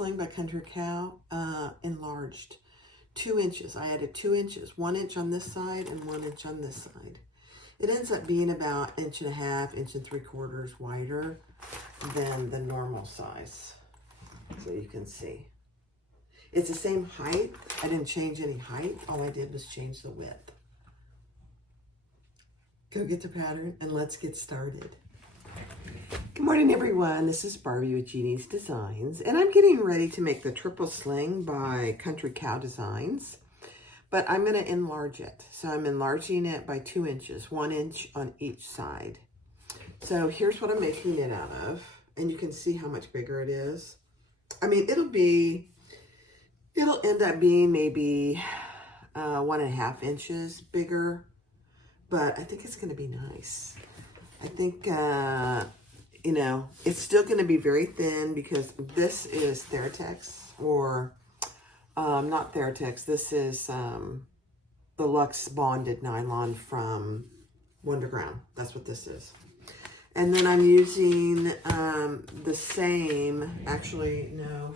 Sling by Country Cow, enlarged. 2 inches. I added 2 inches, 1 inch on this side and 1 inch on this side. It ends up being about 1.5 inches, 1 3/4 wider than the normal size. So you can see. It's the same height. I didn't change any height. All I did was change the width. Go get the pattern and let's get started. Good morning, everyone. This is Barbie with Jeannie's Designs, and I'm getting ready to make the Triple Sling by Country Cow Designs, but I'm going to enlarge it. So I'm enlarging it by 2 inches, 1 inch on each side. So here's what I'm making it out of, and you can see how much bigger it is. I mean, it'll end up being maybe 1.5 inches bigger, but I think it's going to be nice. I think, you know, it's still going to be very thin because this is Theratex, or not Theratex. This is the Luxe bonded nylon from Wonderground. That's what this is. And then I'm using the same, actually, no,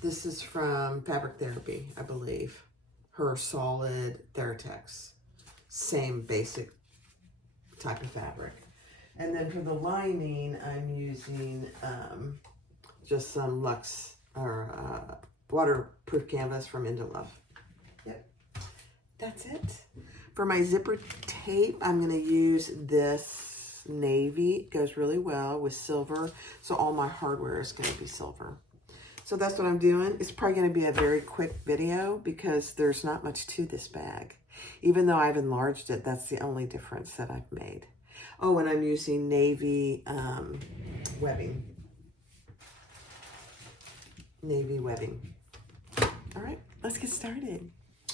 this is from Fabric Therapy, I believe. Her solid Theratex. Same basic type of fabric. And then for the lining, I'm using just some Luxe or waterproof canvas from Indolove. Yep, that's it. For my zipper tape, I'm going to use this navy. It goes really well with silver, so all my hardware is going to be silver. So that's what I'm doing. It's probably going to be a very quick video because there's not much to this bag. Even though I've enlarged it, that's the only difference that I've made. Oh, and I'm using navy webbing. Navy webbing. All right, let's get started.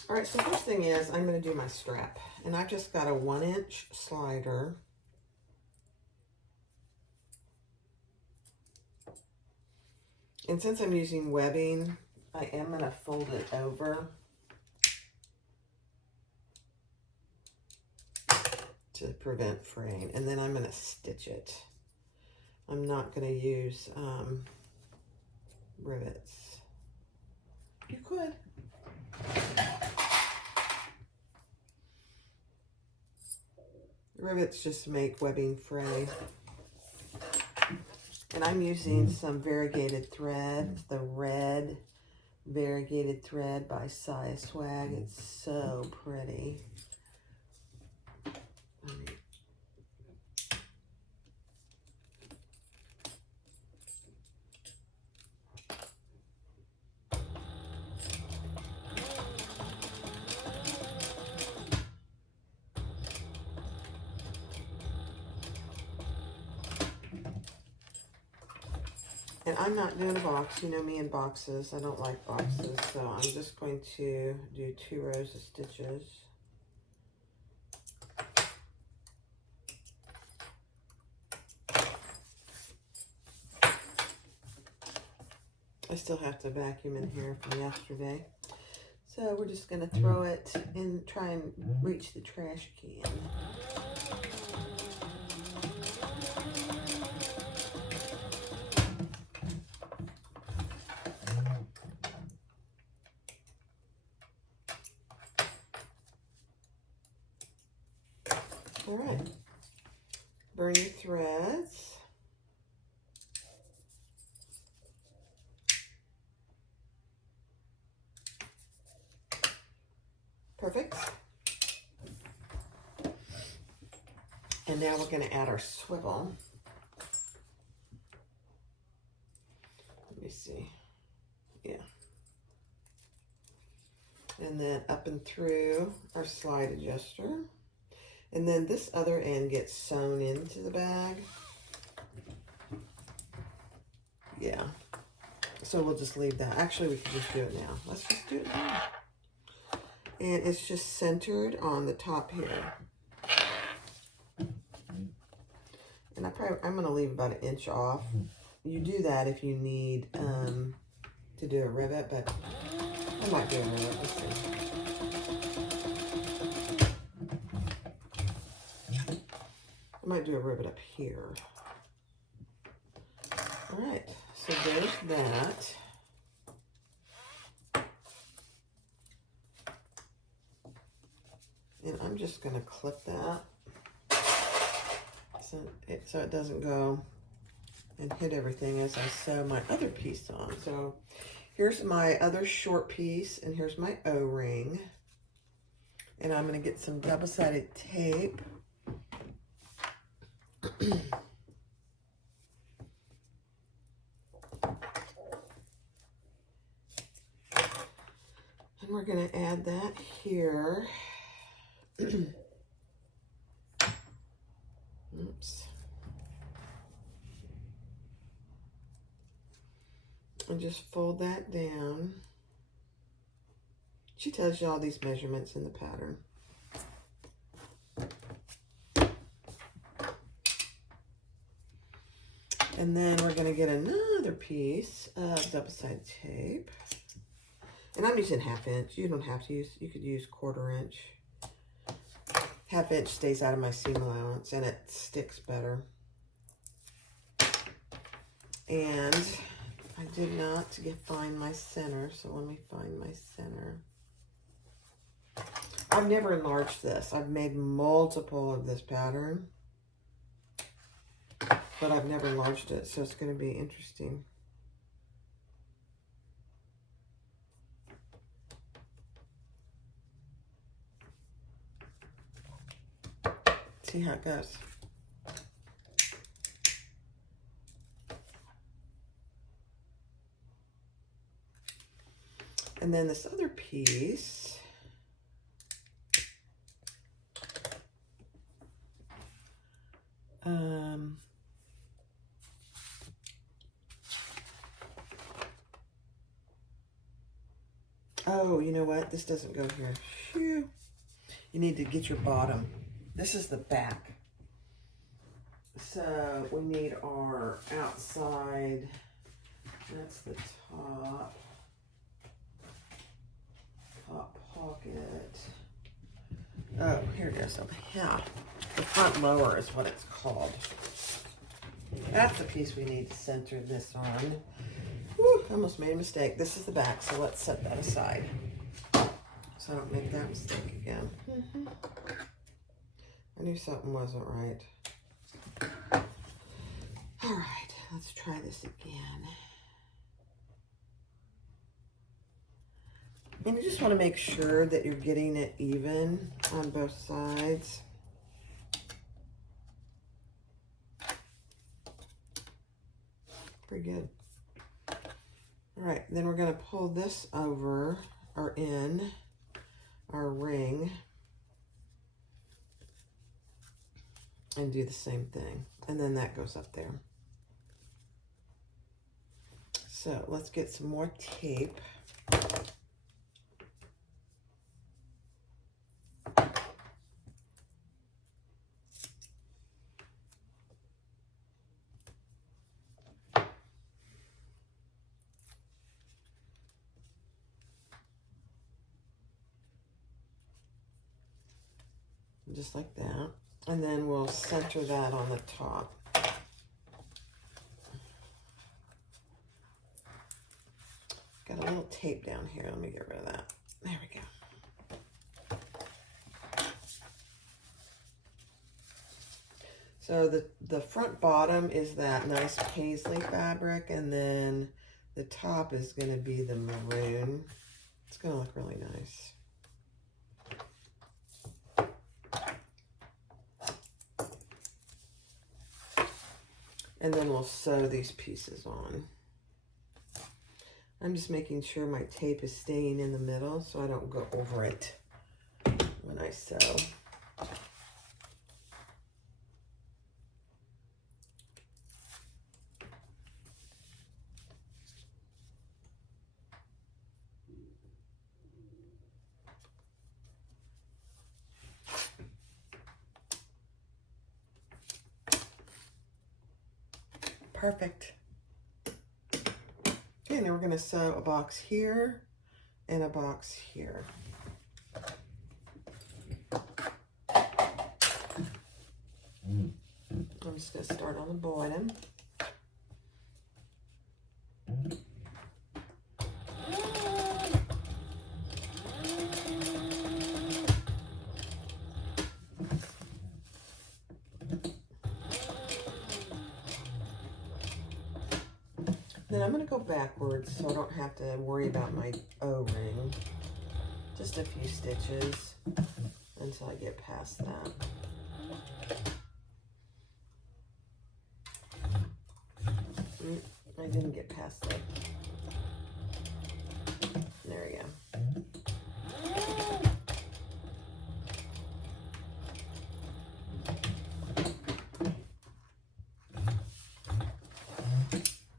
All right, so first thing is I'm going to do my strap. And I've just got a 1 inch slider. And since I'm using webbing, I am going to fold it over to prevent fraying, and then I'm going to stitch it. I'm not going to use rivets. You could. Rivets just make webbing fray. And I'm using some variegated thread, the red variegated thread by Saya Swag. It's so pretty. And I'm not doing a box. You know me and boxes. I don't like boxes. So I'm just going to do 2 rows of stitches. I still have to vacuum in here from yesterday. So we're just going to throw it and try and reach the trash can. All right, burn your threads. Perfect. And now we're going to add our swivel. Let me see. Yeah. And then up and through our slide adjuster. And then this other end gets sewn into the bag. Yeah. So we'll just leave that. Actually, we can just do it now. Let's just do it now. And it's just centered on the top here. And I'm going to leave about 1 inch off. You do that if you need to do a rivet, but I might do a rivet. Let's see. I might do a rivet up here. All right, So there's that. And I'm just going to clip that so it doesn't go and hit everything as I sew my other piece on. So here's my other short piece, and here's my O-ring. And I'm going to get some double-sided tape. And we're going to add that here. Oops. And just fold that down. She tells you all these measurements in the pattern. And then we're going to get another piece of double-sided tape. And I'm using 1/2 inch. You don't have to use, you could use 1/4 inch. 1/2 inch stays out of my seam allowance and it sticks better. And I did not find my center, so let me find my center. I've never enlarged this. I've made multiple of this pattern, but I've never enlarged it, so it's going to be interesting. See how it goes. And then this other piece, oh, you know what? This doesn't go here. Phew. You need to get your bottom. This is the back. So we need our outside. That's the top pocket. Oh, here it is. Oh, yeah. The front lower is what it's called. That's the piece we need to center this on. Whew, almost made a mistake. This is the back, so let's set that aside so I don't make that mistake again. I knew something wasn't right. All right, let's try this again. And you just want to make sure that you're getting it even on both sides. Pretty good. All right, then we're going to pull this over or in our ring and do the same thing. And then that goes up there. So let's get some more tape. Just like that. And then we'll center that on the top. Got a little tape down here. Let me get rid of that. There we go. So the front bottom is that nice paisley fabric, and then the top is going to be the maroon. It's going to look really nice. And then we'll sew these pieces on. I'm just making sure my tape is staying in the middle so I don't go over it when I sew. Perfect. Okay, now we're going to sew a box here and a box here. I'm just going to start on the bottom. Then I'm going to go backwards so I don't have to worry about my O-ring. Just a few stitches until I get past that. I didn't get past that. There we go.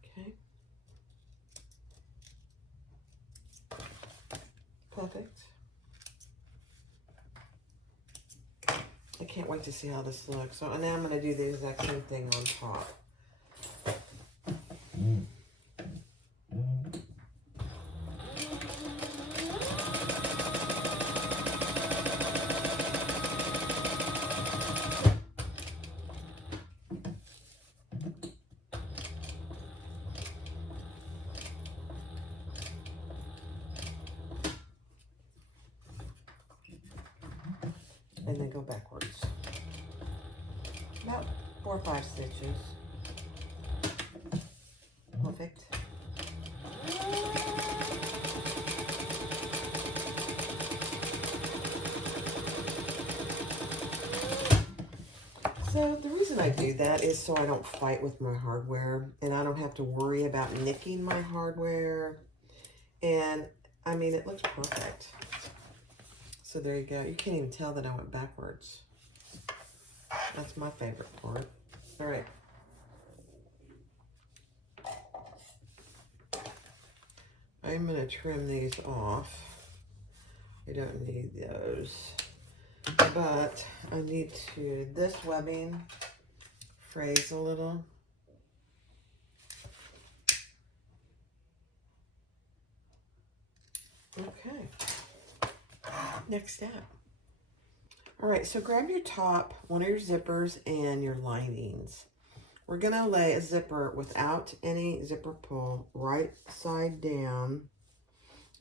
Okay. Perfect. I can't wait to see how this looks. So now I'm going to do the exact same thing on top. And then go backwards. About 4 or 5 stitches. Perfect. So the reason I do that is so I don't fight with my hardware and I don't have to worry about nicking my hardware. And I mean, it looks perfect. So there you go. You can't even tell that I went backwards. That's my favorite part. All right. I'm going to trim these off. I don't need those. But I need to, this webbing, frays a little. Okay. Next step. All right, so grab your top, one of your zippers, and your linings. We're going to lay a zipper without any zipper pull right side down.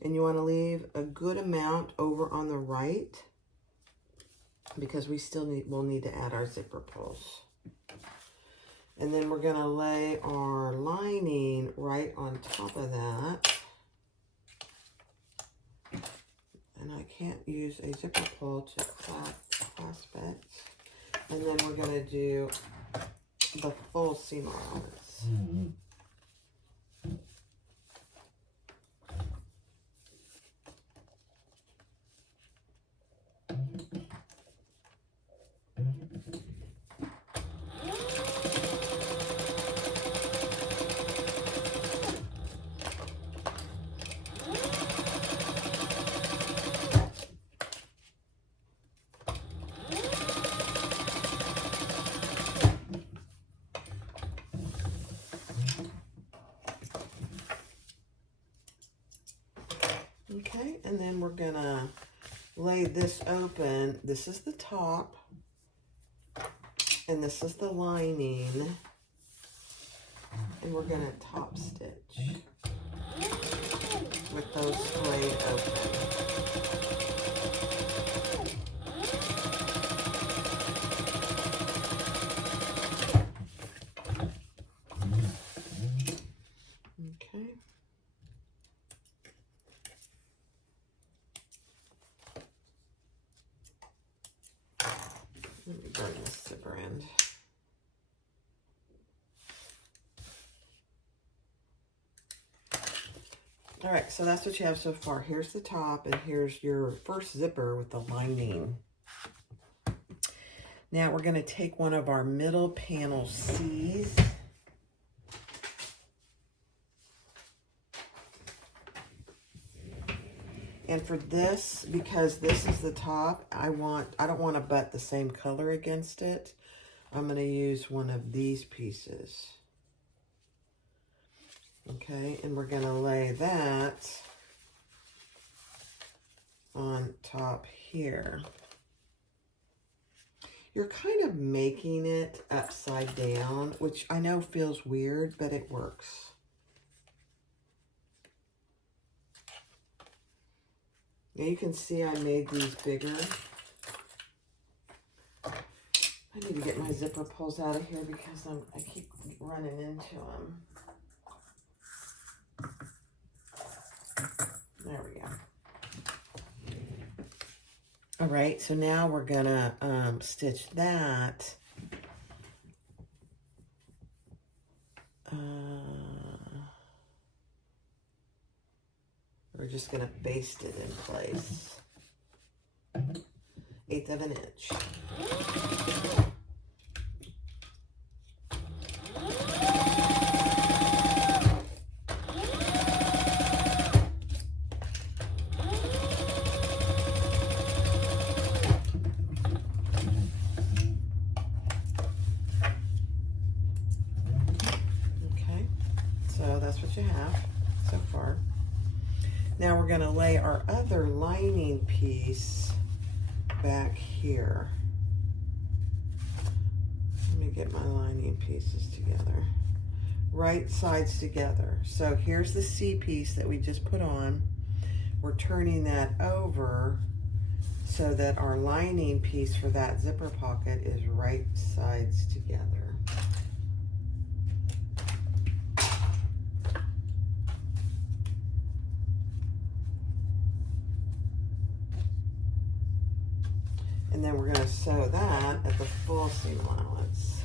And you want to leave a good amount over on the right because we still will need to add our zipper pulls. And then we're going to lay our lining right on top of that. And I can't use a zipper pull to clasp it. And then we're going to do the full seam allowance. Okay, and then we're gonna lay this open. This is the top, and this is the lining, and we're gonna top stitch with those frayed open. Okay. Let me bring this zipper end. All right, so that's what you have so far. Here's the top, and here's your first zipper with the lining. Now we're going to take one of our middle panel C's. And for this, because this is the top, I don't want to butt the same color against it. I'm going to use one of these pieces. Okay, and we're going to lay that on top here. You're kind of making it upside down, which I know feels weird, but it works. Now you can see I made these bigger. I need to get my zipper pulls out of here because I keep running into them. There we go. All right, so now we're gonna stitch that. We're just gonna baste it in place. 1/8 of an inch. Okay, so that's what you have so far. Now we're going to lay our other lining piece back here. Let me get my lining pieces together. Right sides together. So here's the C piece that we just put on. We're turning that over so that our lining piece for that zipper pocket is right sides together. And then we're going to sew that at the full seam allowance.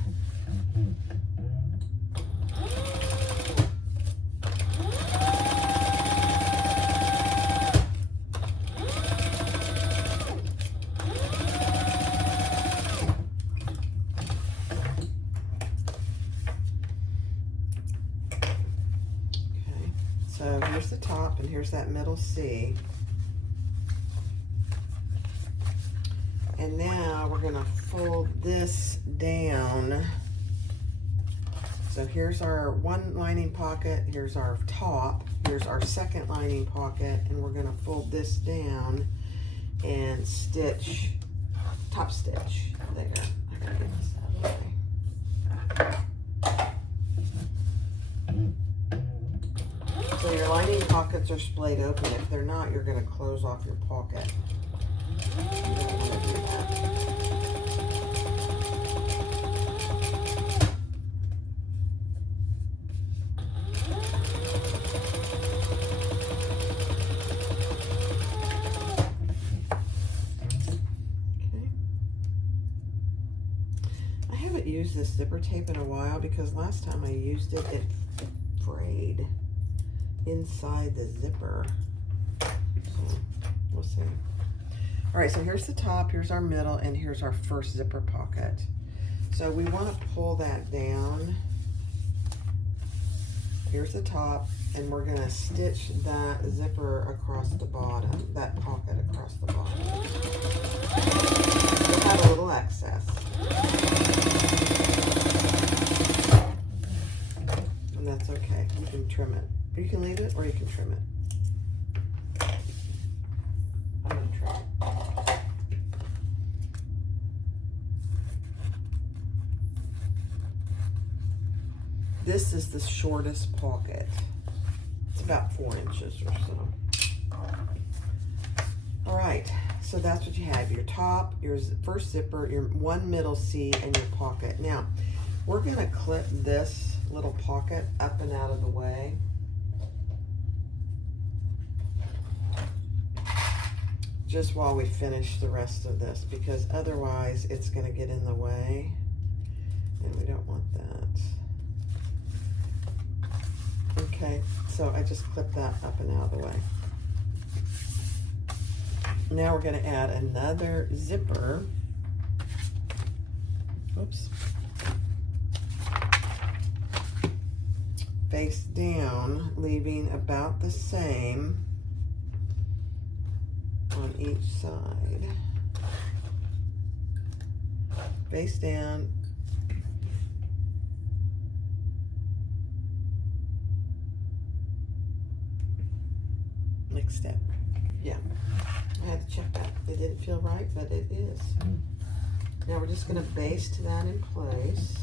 Okay, so here's the top and here's that middle C. And now we're going to fold this down. So here's our one lining pocket, here's our top, here's our second lining pocket, and we're going to fold this down and stitch, top stitch there. I gotta get this out of the way. So your lining pockets are splayed open. If they're not, you're going to close off your pocket. You don't want to do that. Okay. I haven't used this zipper tape in a while because last time I used it, it frayed inside the zipper. So we'll see. All right, so here's the top, here's our middle, and here's our first zipper pocket. So we want to pull that down. Here's the top, and we're going to stitch that zipper across the bottom, that pocket across the bottom. We'll have a little excess. And that's okay. You can trim it. You can leave it or you can trim it. I'm going to trim it. This is the shortest pocket. It's about 4 inches or so. All right, so that's what you have. Your top, your first zipper, your one middle C, and your pocket. Now, we're gonna clip this little pocket up and out of the way. Just while we finish the rest of this, because otherwise it's gonna get in the way, and we don't want that. Okay, so I just clipped that up and out of the way. Now we're going to add another zipper. Oops. Face down, leaving about the same on each side. Face down. Next step. Yeah, I had to check that. It didn't feel right, but it is. Now we're just going to baste that in place.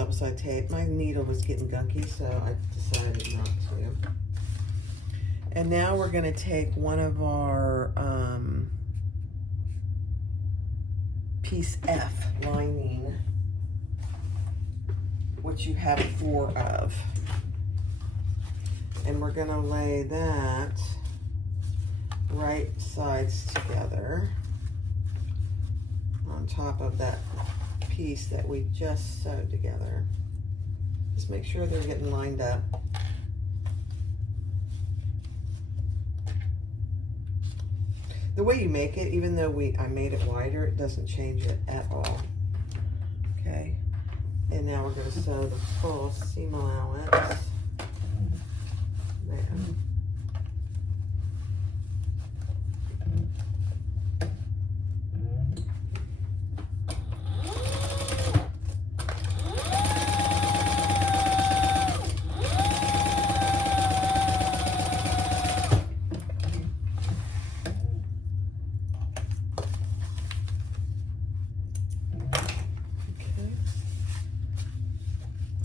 double side tape. My needle was getting gunky, so I decided not to. And now we're going to take one of our piece F lining, which you have 4 of. And we're going to lay that right sides together on top of that piece that we just sewed together. Just make sure they're getting lined up. The way you make it, even though I made it wider, it doesn't change it at all. Okay, and now we're going to sew the full seam allowance there.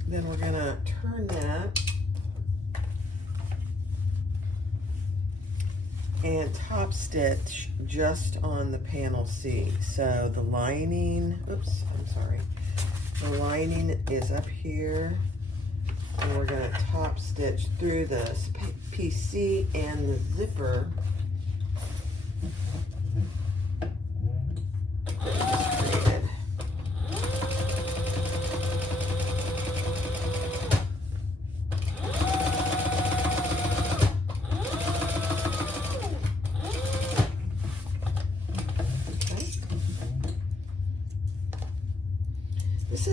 Then we're going to turn that and top stitch just on the panel C. So the lining, oops, I'm sorry. The lining is up here, and we're going to top stitch through this PC and the zipper.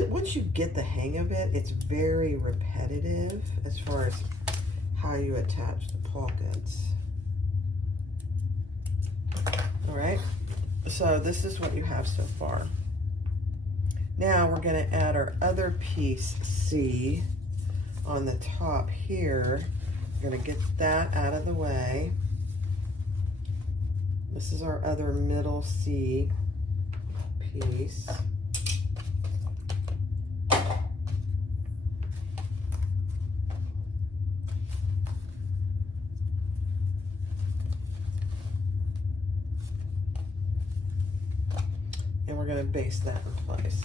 Once you get the hang of it, it's very repetitive as far as how you attach the pockets. All right, so this is what you have so far. Now we're going to add our other piece C on the top here. We're going to get that out of the way. This is our other middle C piece. And we're going to baste that in place.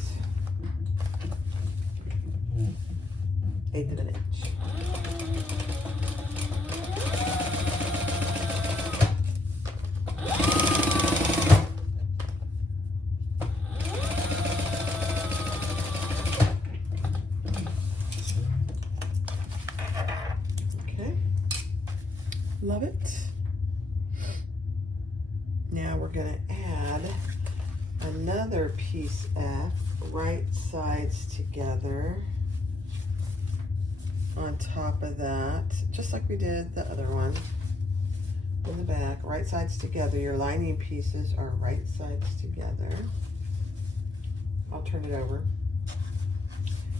1/8 of an inch. Okay, love it. Now we're going to add another piece F, right sides together on top of that, just like we did the other one in the back. Right sides together. Your lining pieces are right sides together. I'll turn it over.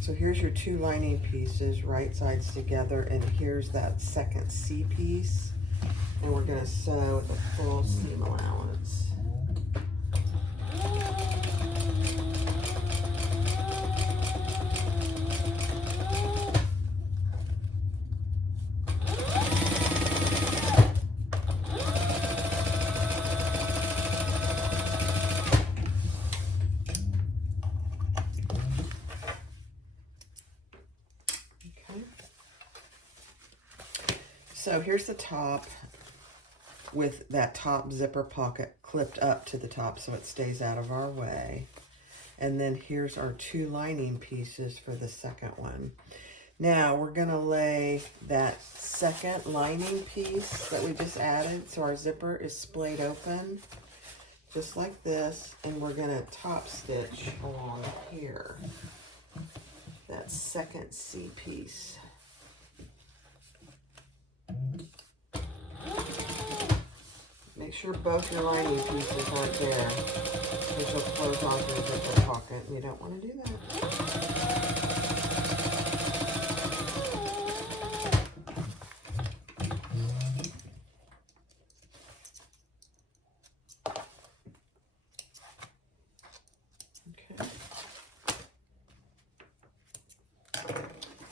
So here's your 2 lining pieces, right sides together, and here's that second C piece, and we're going to sew the full seam allowance. So here's the top with that top zipper pocket clipped up to the top so it stays out of our way. And then here's our 2 lining pieces for the second one. Now we're going to lay that second lining piece that we just added, so our zipper is splayed open, just like this, and we're going to top stitch along here, that second C piece. Make sure both your lining pieces aren't there, because you'll close onto the zipper pocket, and you don't want to do that.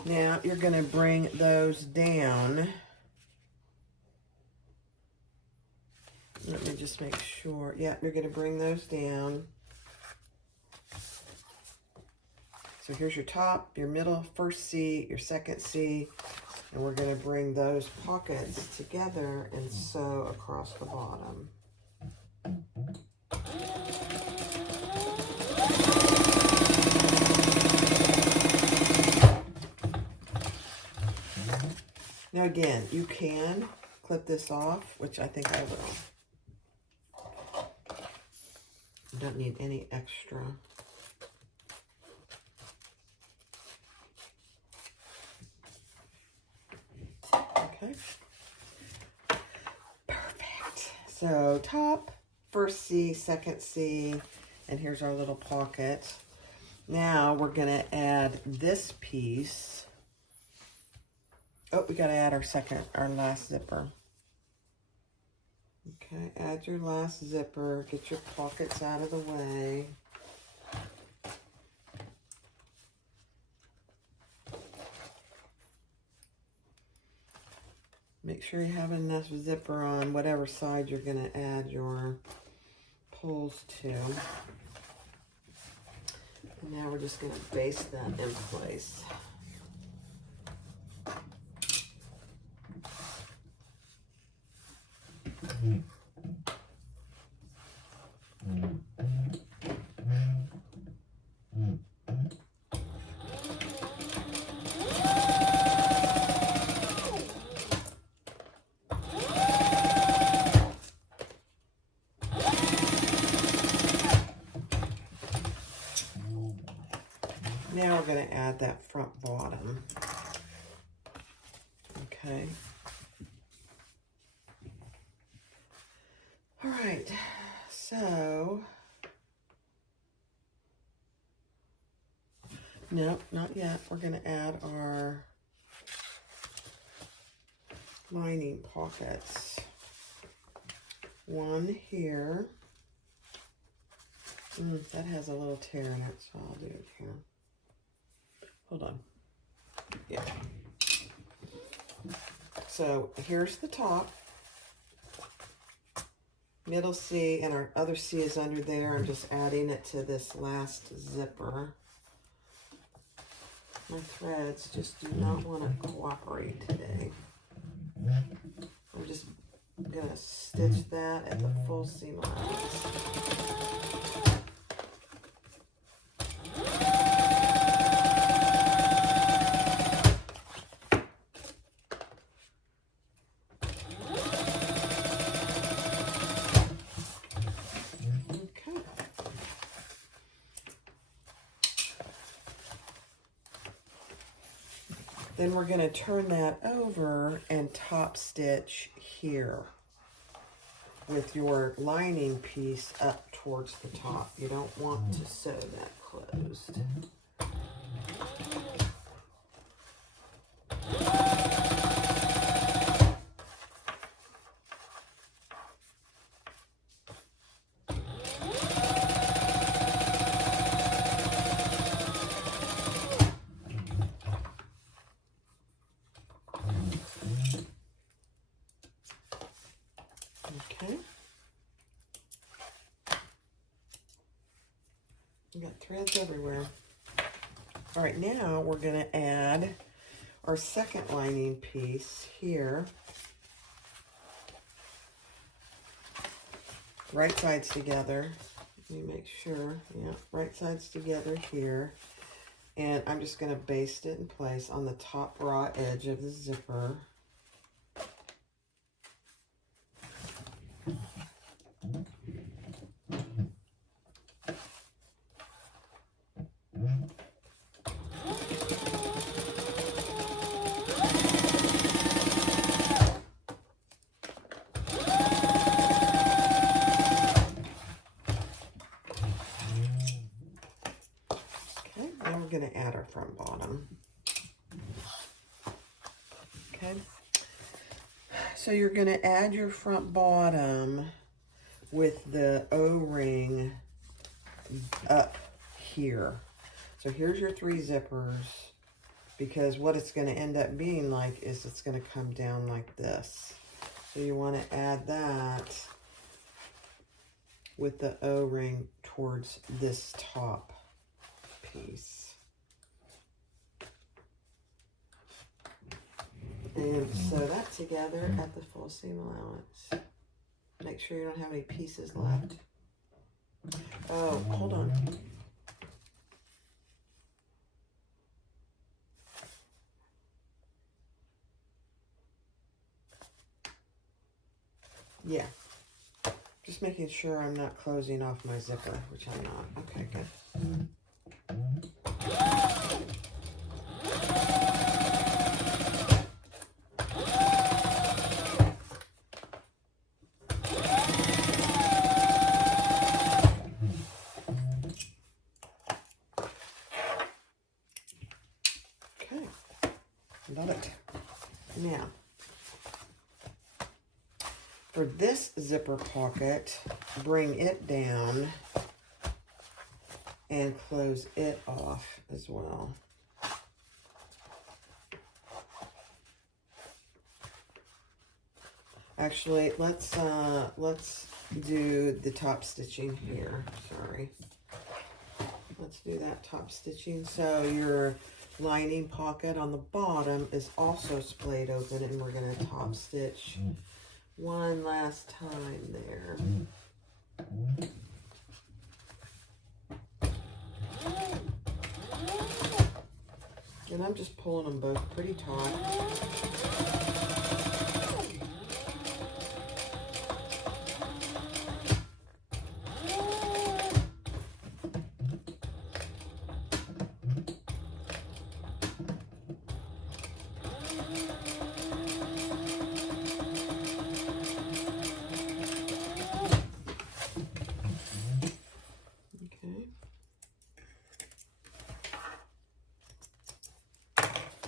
Now you're going to bring those down. Let me just make sure. Yeah, you're going to bring those down. So here's your top, your middle, first C, your second C, and we're going to bring those pockets together and sew across the bottom. Now again, you can clip this off, which I think I will. I don't need any extra. Okay. Perfect. So top, first C, second C, and here's our little pocket. Now we're going to add this piece. Oh, we got to add our last zipper. Okay, add your last zipper. Get your pockets out of the way. Make sure you have enough zipper on whatever side you're going to add your pulls to. And now we're just going to baste that in place. Now we're going to add that front bottom. Okay. All right. So, no, not yet. We're going to add our lining pockets. One here. That has a little tear in it, so I'll do it here. Hold on. Yeah. So here's the top. Middle C, and our other C is under there. I'm just adding it to this last zipper. My threads just do not want to cooperate today. I'm just going to stitch that at the full seam allowance. Then we're going to turn that over and top stitch here with your lining piece up towards the top. You don't want to sew that closed. Okay. You got threads everywhere. All right, now we're going to add our second lining piece here. Right sides together. Let me make sure. Yeah, right sides together here. And I'm just going to baste it in place on the top raw edge of the zipper. Going to add our front bottom. Okay, so you're going to add your front bottom with the O-ring up here. So here's your 3 zippers. because what it's going to end up being like is it's going to come down like this. So you want to add that with the O-ring towards this top piece. And sew that together at the full seam allowance. Make sure you don't have any pieces left. Oh, hold on. Yeah. Just making sure I'm not closing off my zipper, which I'm not. Okay, good. Okay, love it. Now, for this zipper pocket, bring it down and close it off as well. Actually, let's do the top stitching here. Sorry. Let's do that top stitching. So your lining pocket on the bottom is also splayed open, and we're going to top stitch one last time there. And I'm just pulling them both pretty taut.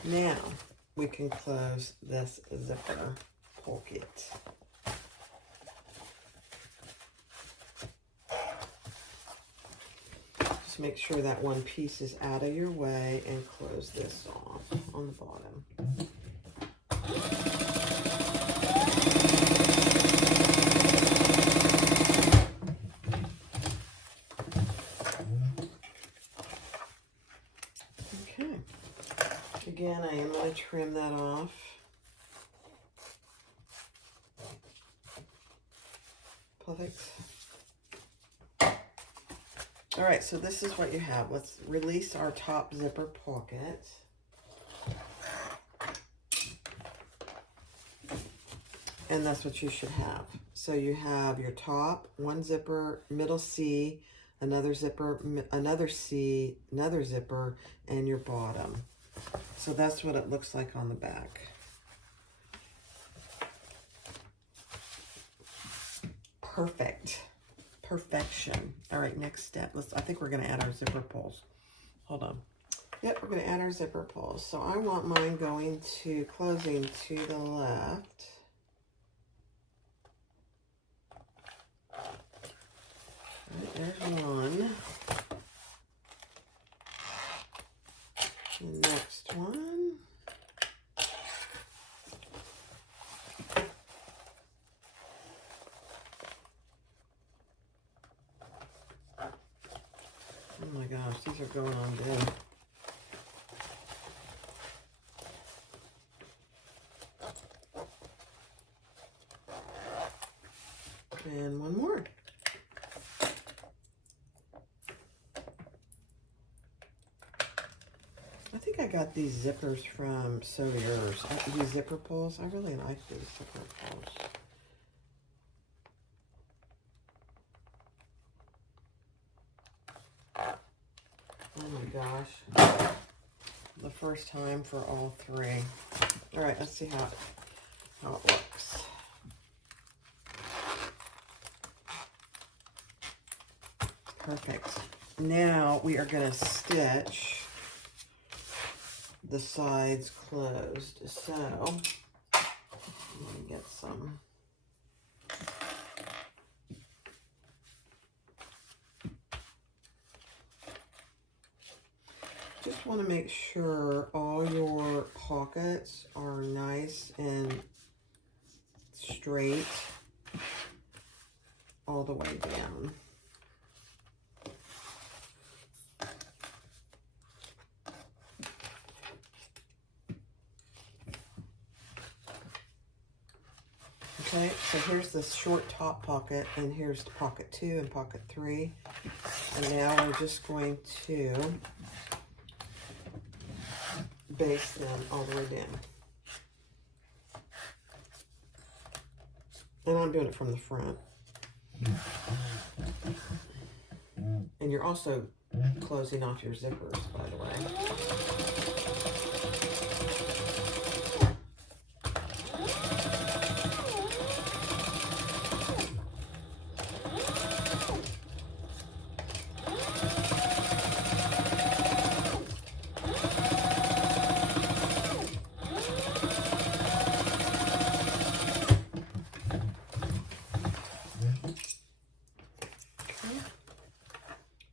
Now we can close this zipper pocket. Just make sure that one piece is out of your way and close this off on the bottom. Again, I am going to trim that off. Perfect. All right, so this is what you have. Let's release our top zipper pocket. And that's what you should have. So you have your top, one zipper, middle C, another zipper, another C, another zipper, and your bottom. So that's what it looks like on the back. Perfect. Perfection. All right, next step. I think we're going to add our zipper pulls. Hold on. Yep, we're going to add our zipper pulls. So I want mine going to closing to the left. All right, there's one. The next one. Oh my gosh, these are going on good. And one more. I think I got these zippers from Sew Yours. These zipper pulls. I really like these zipper pulls. Oh my gosh. The first time for all three. All right, let's see how it looks. Perfect. Now we are going to stitch the sides closed. So let me get some. Just want to make sure all your pockets are nice and straight all the way down. Okay, so here's the short top pocket, and here's pocket 2 and pocket 3. And now we're just going to baste them all the way down. And I'm doing it from the front. And you're also closing off your zippers, by the way.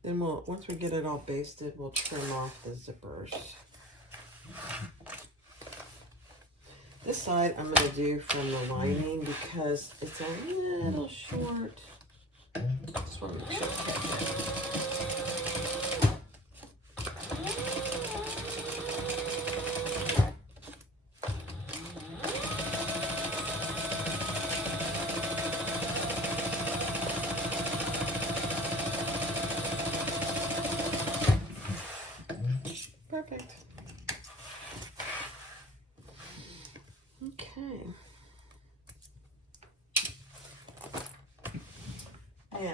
Then once we get it all basted, we'll trim off the zippers. This side I'm going to do from the lining because it's a little short. Just want to make sure it's okay. Perfect. Okay. Now,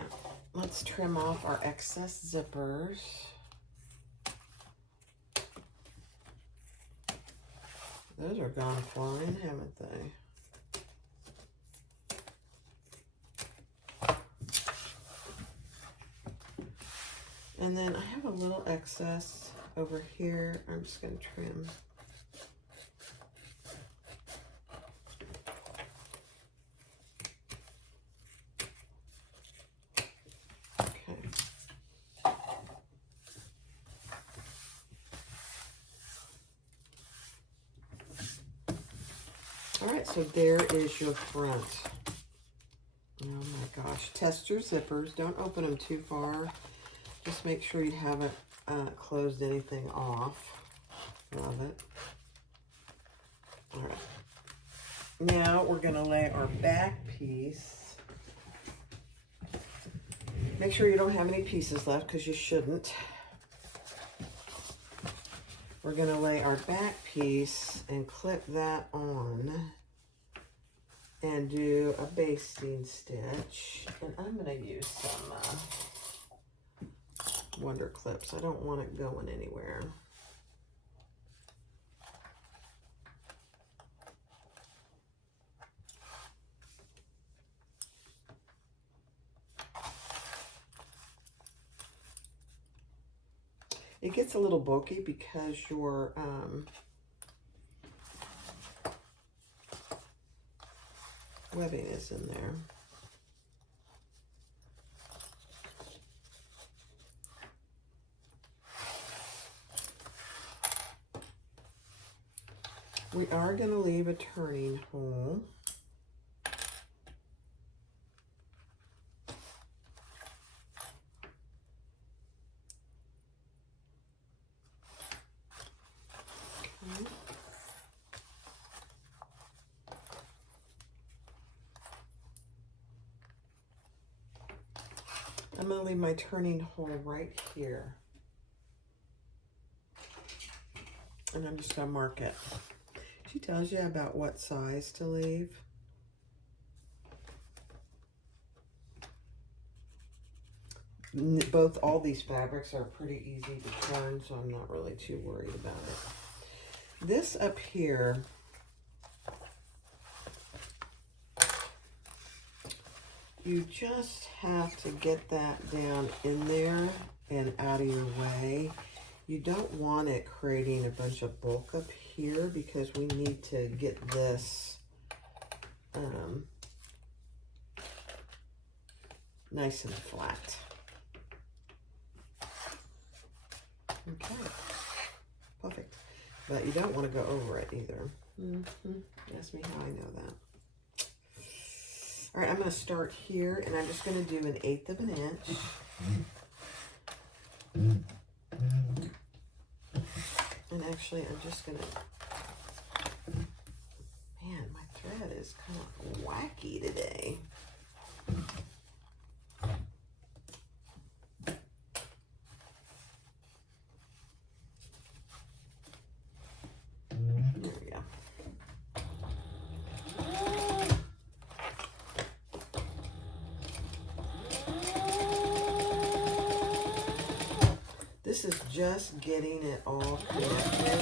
let's trim off our excess zippers. Those are gone flying, haven't they? And then I have a little excess over here. I'm just going to trim. Okay. All right, so there is your front. Oh my gosh. Test your zippers. Don't open them too far. Just make sure you haven't closed anything off. Love it. All right. Now we're going to lay our back piece. Make sure you don't have any pieces left because you shouldn't. We're going to lay our back piece and clip that on and do a basting stitch. And I'm going to use some Wonder Clips. I don't want it going anywhere. It gets a little bulky because your webbing is in there. We are going to leave a turning hole. Okay. I'm going to leave my turning hole right here. And I'm just going to mark it. She tells you about what size to leave. All these fabrics are pretty easy to turn, so I'm not really too worried about it. This up here, you just have to get that down in there and out of your way. You don't want it creating a bunch of bulk up here because we need to get this nice and flat. Okay. Perfect. But you don't want to go over it either. Ask me how I know that. All right, I'm going to start here, and I'm just going to do 1/8 of an inch. And actually, I'm just going to... Man, my thread is kind of wacky today. There we go. This is just getting it all connected.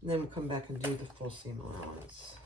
And then we'll come back and do the full seam allowance.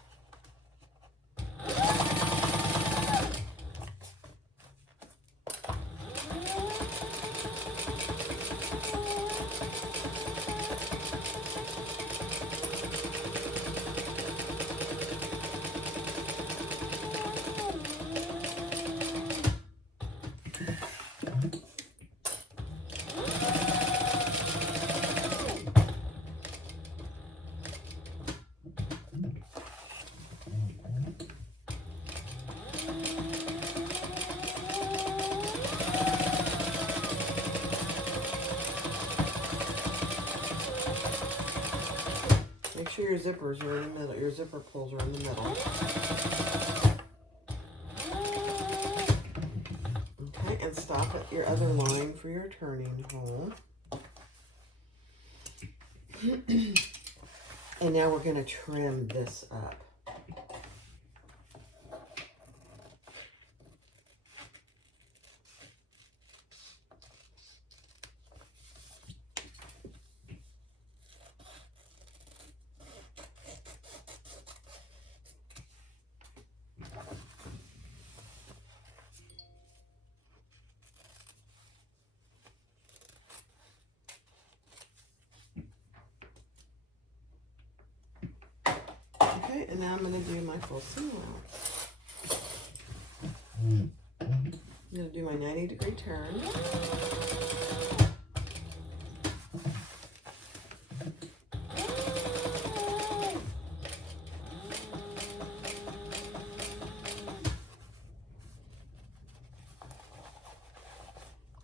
Make sure your zippers are in the middle. Your zipper pulls are in the middle. Okay, and stop at your other line for your turning hole. And now we're going to trim this up. Okay, and now I'm going to do my full seam allowance. I'm going to do my 90-degree turn.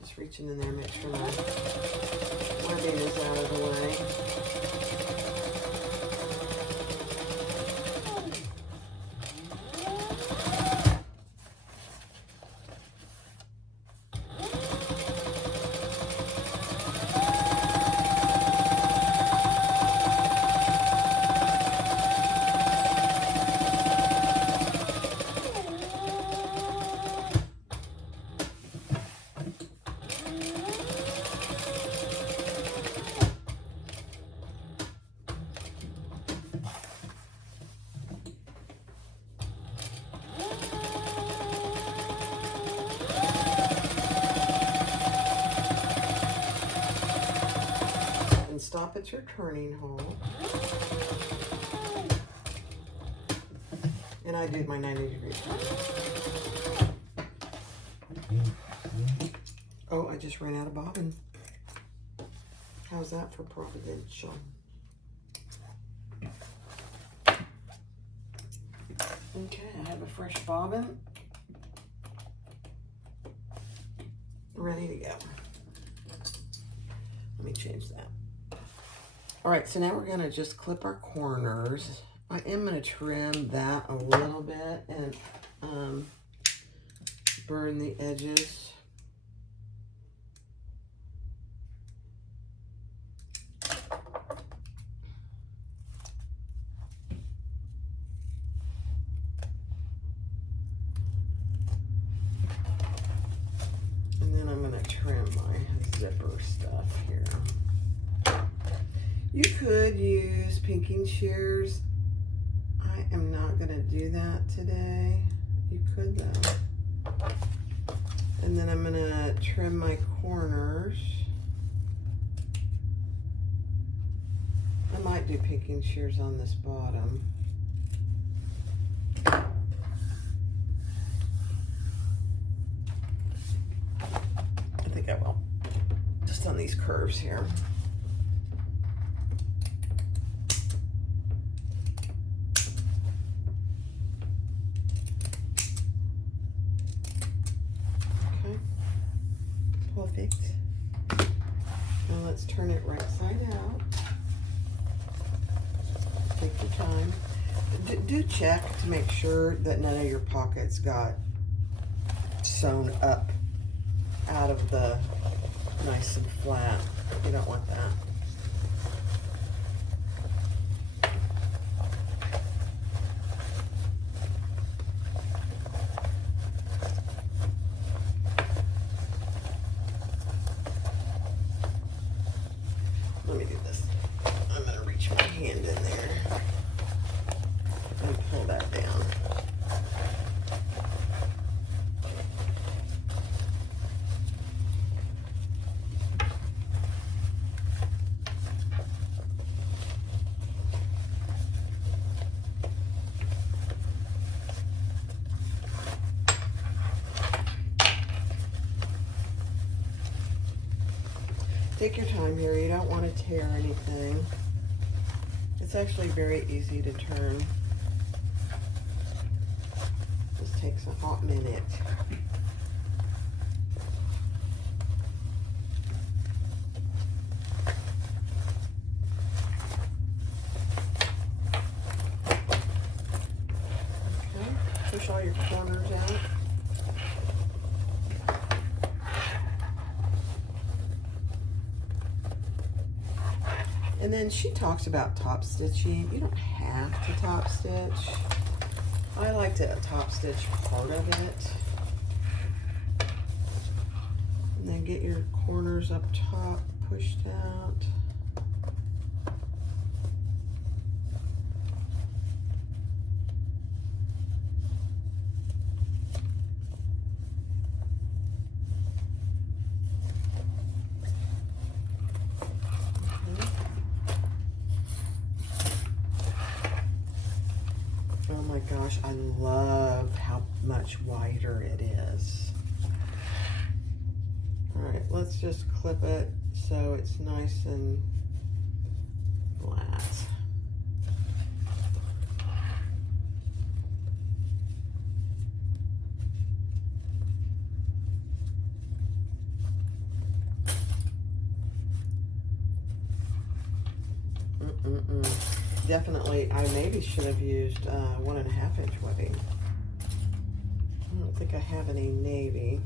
Just reaching in there, make sure my webbing is out of the way. Stop at your turning hole. And I did my 90-degree turn. Oh, I just ran out of bobbin. How's that for providential? Okay, I have a fresh bobbin ready to go. Let me change that. All right, so now we're gonna just clip our corners. I am gonna trim that a little bit and burn the edges. And then I'm gonna trim my zipper stuff here. You could use pinking shears. I am not going to do that today. You could though. And then I'm going to trim my corners. I might do picking shears on this bottom. I think I will. Just on these curves here. Okay. Perfect. Now let's turn it right side out. Take your time. Do check to make sure that none of your pockets got sewn up out of the nice and flat. You don't want that. Let me do this. I'm going to reach my hand in there and pull that down. Take your time here. You don't want to tear anything. It's actually very easy to turn. This takes a hot minute. Okay, push all your corners out. And then she talks about top stitching. You don't have to top stitch. I like to top stitch part of it. And then get your corners up top pushed out. Oh my gosh, I love how much wider it is. All right, let's just clip it so it's nice and flat. Definitely, I maybe should have used 1.5 inch webbing. I don't think I have any navy.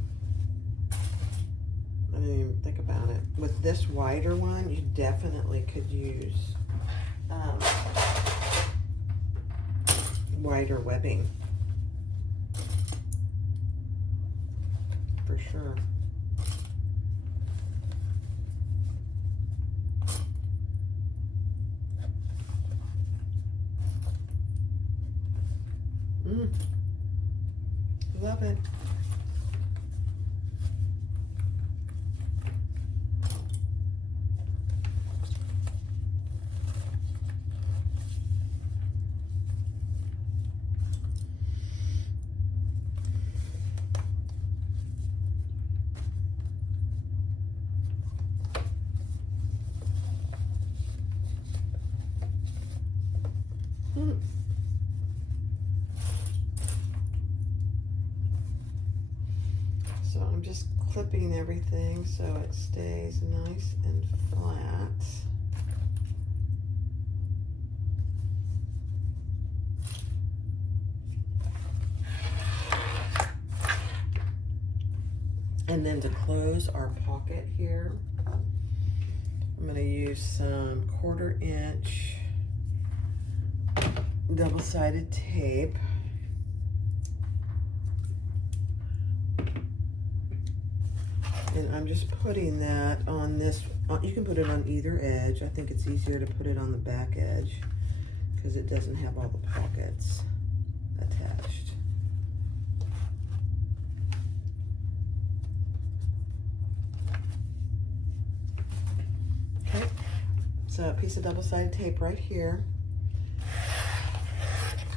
I didn't even think about it. With this wider one, you definitely could use wider webbing. For sure. Love it. So I'm just clipping everything so it stays nice and flat. And then to close our pocket here, I'm going to use some 1/4 inch double-sided tape. And I'm just putting that on this, you can put it on either edge. I think it's easier to put it on the back edge because it doesn't have all the pockets attached. Okay, So a piece of double-sided tape right here.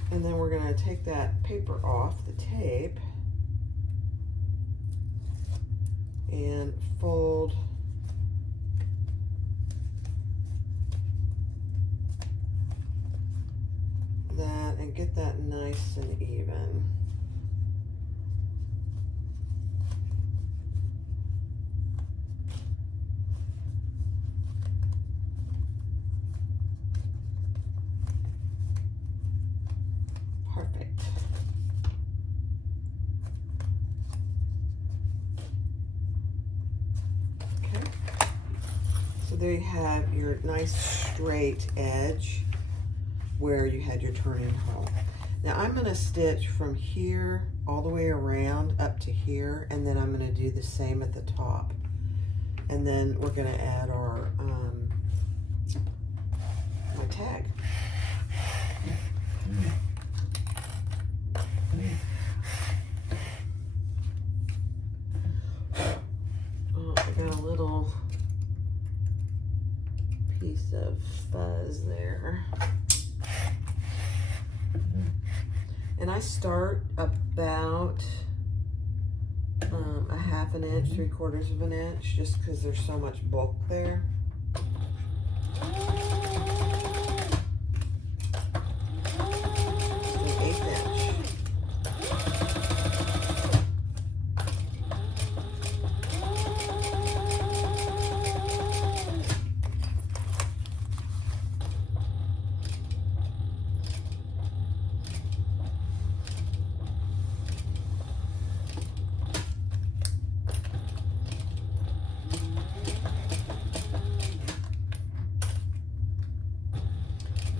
And then we're going to take that paper off the tape and fold that and get that nice and even. Perfect. Okay. So there you have your nice straight edge where you had your turn-in hole. Now I'm going to stitch from here all the way around up to here, and then I'm going to do the same at the top. And then we're going to add our my tag. Oh, I got a little piece of fuzz there. And I start about a 1/2 inch, 3/4 of an inch, just because there's so much bulk there. Just 1/8 inch.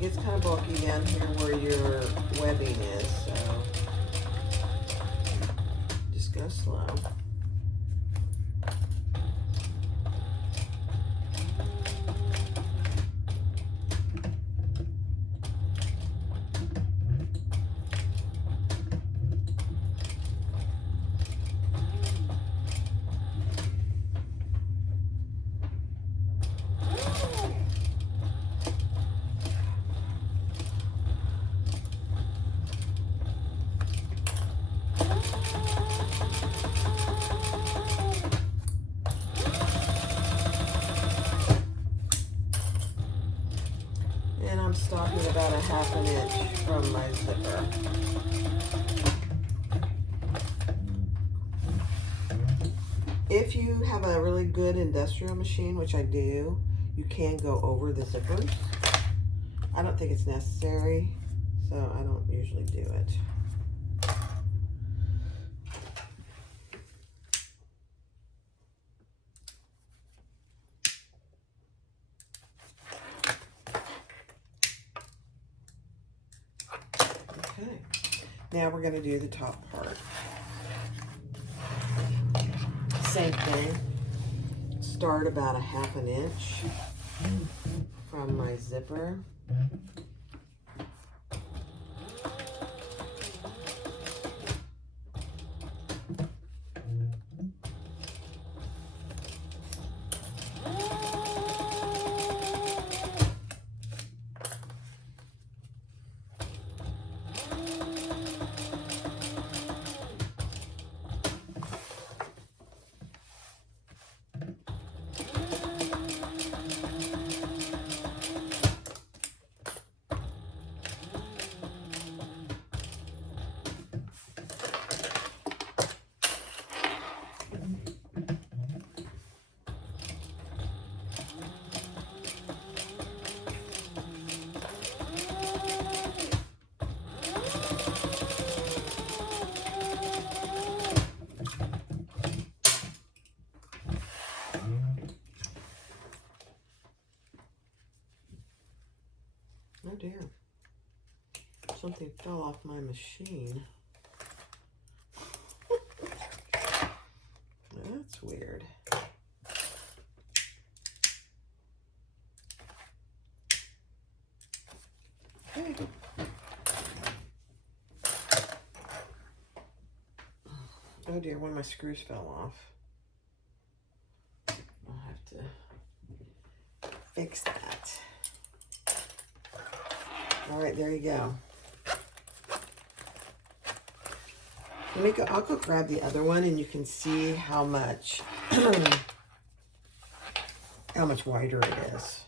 It's kind of bulky down here where your webbing is, so just go slow. Stopping about a 1/2 inch from my zipper. If you have a really good industrial machine, which I do, you can go over the zippers. I don't think it's necessary, so I don't usually do it. Okay, now we're going to do the top part. Same thing, start about a 1/2 inch from my zipper. Oh dear, something fell off my machine. That's weird. Okay. Oh dear, one of my screws fell off. I'll have to fix that. All right, there you go. I'll go grab the other one and you can see how much how much wider it is.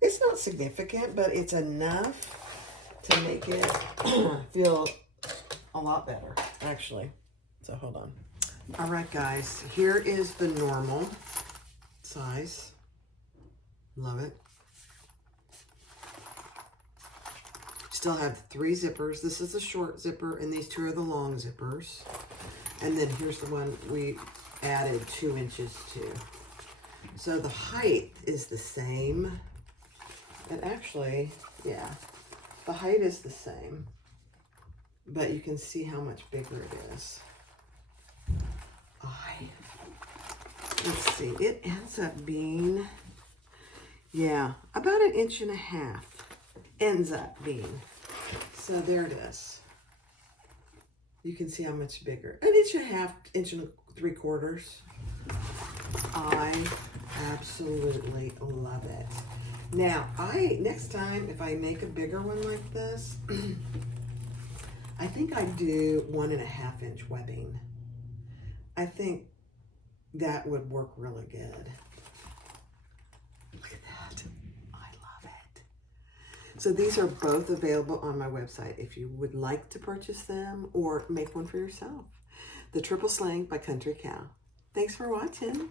It's not significant, but it's enough to make it feel a lot better, actually. So hold on. All right, guys, here is the normal size. Love it. Still have 3 zippers. This is the short zipper, and these 2 are the long zippers. And then here's the one we added 2 inches to. So the height is the same. And actually, yeah, the height is the same. But you can see how much bigger it is. Let's see, it ends up being, yeah, about 1.5 inches ends up being. So there it is. You can see how much bigger. 1.5 inches, 1.75 inches. I absolutely love it. Now, next time, if I make a bigger one like this, I think I do 1.5 inch webbing. I think that would work really good. Look at that. I love it. So these are both available on my website if you would like to purchase them or make one for yourself. The Triple Sling by Country Cow. Thanks for watching.